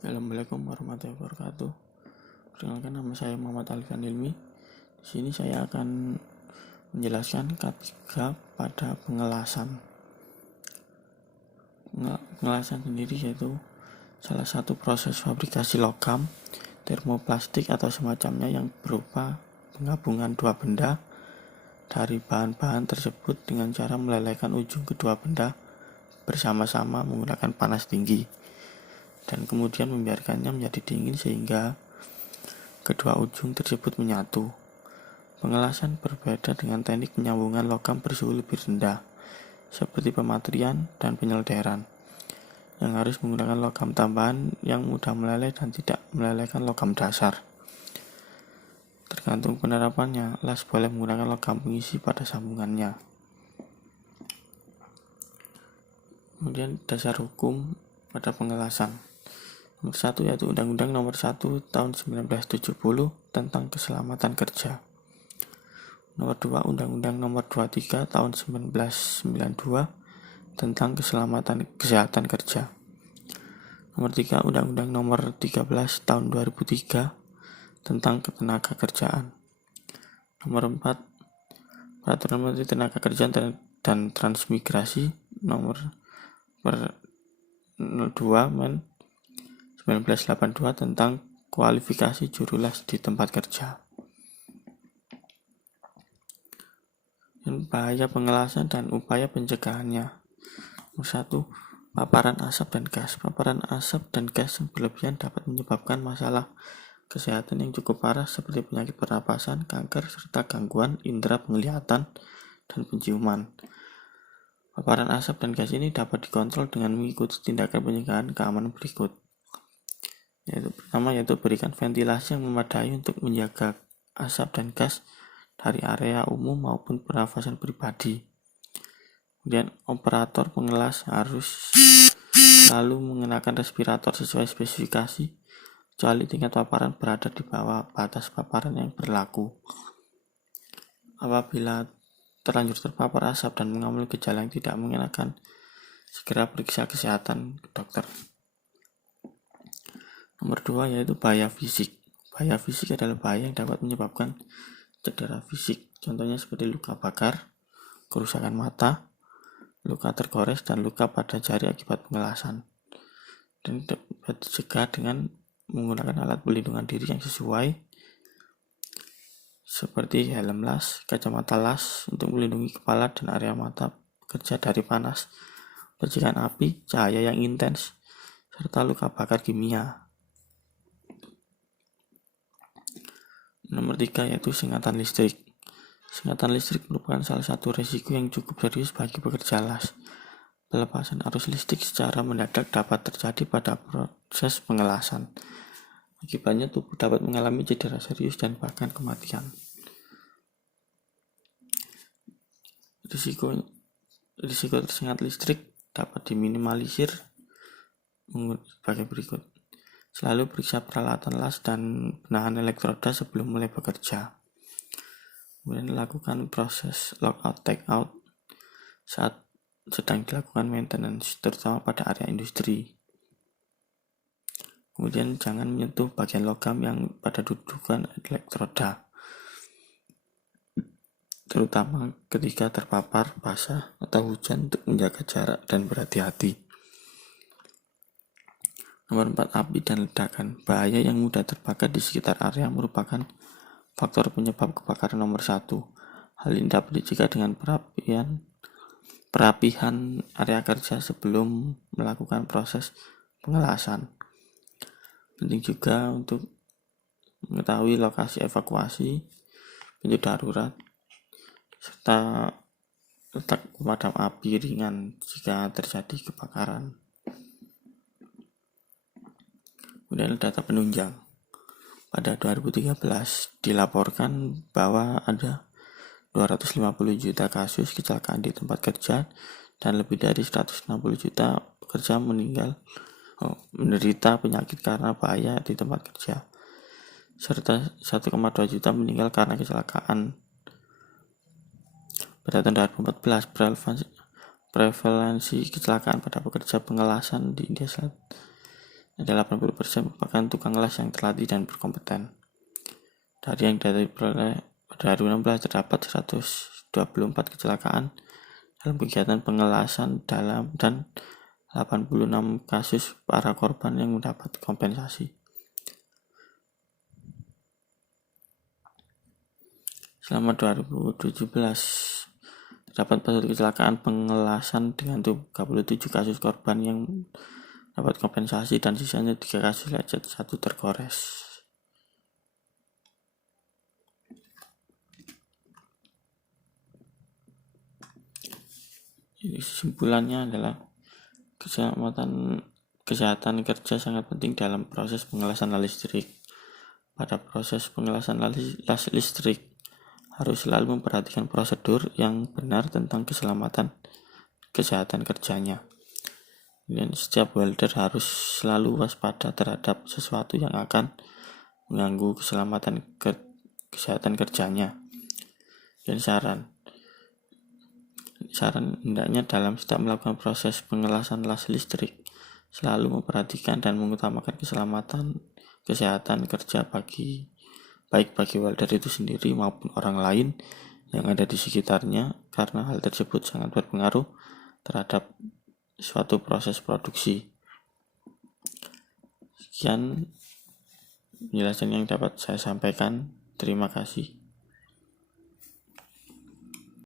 Assalamualaikum warahmatullahi wabarakatuh. Perkenalkan, nama saya Muhammad Alfian Ilmi. Di sini saya akan menjelaskan K3 pada pengelasan. Pengelasan sendiri yaitu salah satu proses fabrikasi logam, termoplastik atau semacamnya yang berupa penggabungan dua benda dari bahan-bahan tersebut dengan cara melelehkan ujung kedua benda bersama-sama menggunakan panas tinggi dan kemudian membiarkannya menjadi dingin sehingga kedua ujung tersebut menyatu. Pengelasan berbeda dengan teknik penyambungan logam bersuhu lebih rendah, seperti pematrian dan penyelderan, yang harus menggunakan logam tambahan yang mudah meleleh dan tidak melelehkan logam dasar. Tergantung penerapannya, las boleh menggunakan logam pengisi pada sambungannya. Kemudian dasar hukum pada pengelasan. Nomor 1 yaitu Undang-Undang Nomor 1 Tahun 1970 tentang Keselamatan Kerja. Nomor 2 Undang-Undang Nomor 23 Tahun 1992 tentang Kesehatan Kerja. Nomor 3 Undang-Undang Nomor 13 Tahun 2003 tentang Ketenagakerjaan. Nomor 4 Peraturan Menteri Tenaga Kerjaan dan Transmigrasi Nomor 02 Men 1982 tentang kualifikasi juru les di tempat kerja. Dan bahaya pengelasan dan upaya pencegahannya. Nomor 1, paparan asap dan gas. Paparan asap dan gas yang berlebihan dapat menyebabkan masalah kesehatan yang cukup parah seperti penyakit pernapasan, kanker, serta gangguan indera penglihatan dan penciuman. Paparan asap dan gas ini dapat dikontrol dengan mengikuti tindakan pencegahan keamanan berikut. Pertama yaitu berikan ventilasi yang memadai untuk menjaga asap dan gas dari area umum maupun pernafasan pribadi. Kemudian operator pengelas harus selalu mengenakan respirator sesuai spesifikasi kecuali tingkat paparan berada di bawah batas paparan yang berlaku. Apabila terlanjur terpapar asap dan mengalami gejala yang tidak mengenakan, segera periksa kesehatan ke dokter. Nomor 2 yaitu bahaya fisik. Bahaya fisik adalah bahaya yang dapat menyebabkan cedera fisik, contohnya seperti luka bakar, kerusakan mata, luka tergores, dan luka pada jari akibat pengelasan. Dan dapat dicegah dengan menggunakan alat pelindungan diri yang sesuai, seperti helm las, kacamata las untuk melindungi kepala dan area mata bekerja dari panas, percikan api, cahaya yang intens, serta luka bakar kimia. Nomor 3 yaitu sengatan listrik. Sengatan listrik merupakan salah satu risiko yang cukup serius bagi pekerja las. Pelepasan arus listrik secara mendadak dapat terjadi pada proses pengelasan. Akibatnya tubuh dapat mengalami cedera serius dan bahkan kematian. Risiko tersengat listrik dapat diminimalisir sebagai berikut. Selalu periksa peralatan las dan penahan elektroda sebelum mulai bekerja. Kemudian lakukan proses lockout takeout saat sedang dilakukan maintenance, terutama pada area industri. Kemudian jangan menyentuh bagian logam yang pada dudukan elektroda, terutama ketika terpapar basah atau hujan, untuk menjaga jarak dan berhati-hati. Nomor 4 api dan ledakan. Bahaya yang mudah terbakar di sekitar area merupakan faktor penyebab kebakaran nomor 1. Hal ini dapat dicegah dengan perapihan area kerja sebelum melakukan proses pengelasan. Penting juga untuk mengetahui lokasi evakuasi, pintu darurat, serta letak pemadam api ringan jika terjadi kebakaran. Kemudian data penunjang. Pada 2013 dilaporkan bahwa ada 250 juta kasus kecelakaan di tempat kerja dan lebih dari 160 juta pekerja menderita penyakit karena bahaya di tempat kerja, serta 1,2 juta meninggal karena kecelakaan. Pada tahun 2014 prevalensi kecelakaan pada pekerja pengelasan di India ada 80% merupakan tukang las yang terlatih dan berkompeten. Dari yang diperoleh pada 2016 terdapat 124 kecelakaan dalam kegiatan pengelasan dan 86 kasus para korban yang mendapat kompensasi. Selama 2017 terdapat 41 kecelakaan pengelasan dengan 37 kasus korban yang dapat kompensasi dan sisanya 3 kasus lecet, 1 tergores. Jadi kesimpulannya adalah kesehatan kerja sangat penting dalam proses pengelasan las listrik. Pada proses pengelasan las listrik harus selalu memperhatikan prosedur yang benar tentang kesehatan kerjanya. Dan setiap welder harus selalu waspada terhadap sesuatu yang akan mengganggu kesehatan kerjanya. Dan saran hendaknya dalam setiap melakukan proses pengelasan las listrik selalu memperhatikan dan mengutamakan kesehatan kerja baik bagi welder itu sendiri maupun orang lain yang ada di sekitarnya, karena hal tersebut sangat berpengaruh terhadap suatu proses produksi. Sekian penjelasan yang dapat saya sampaikan. Terima kasih.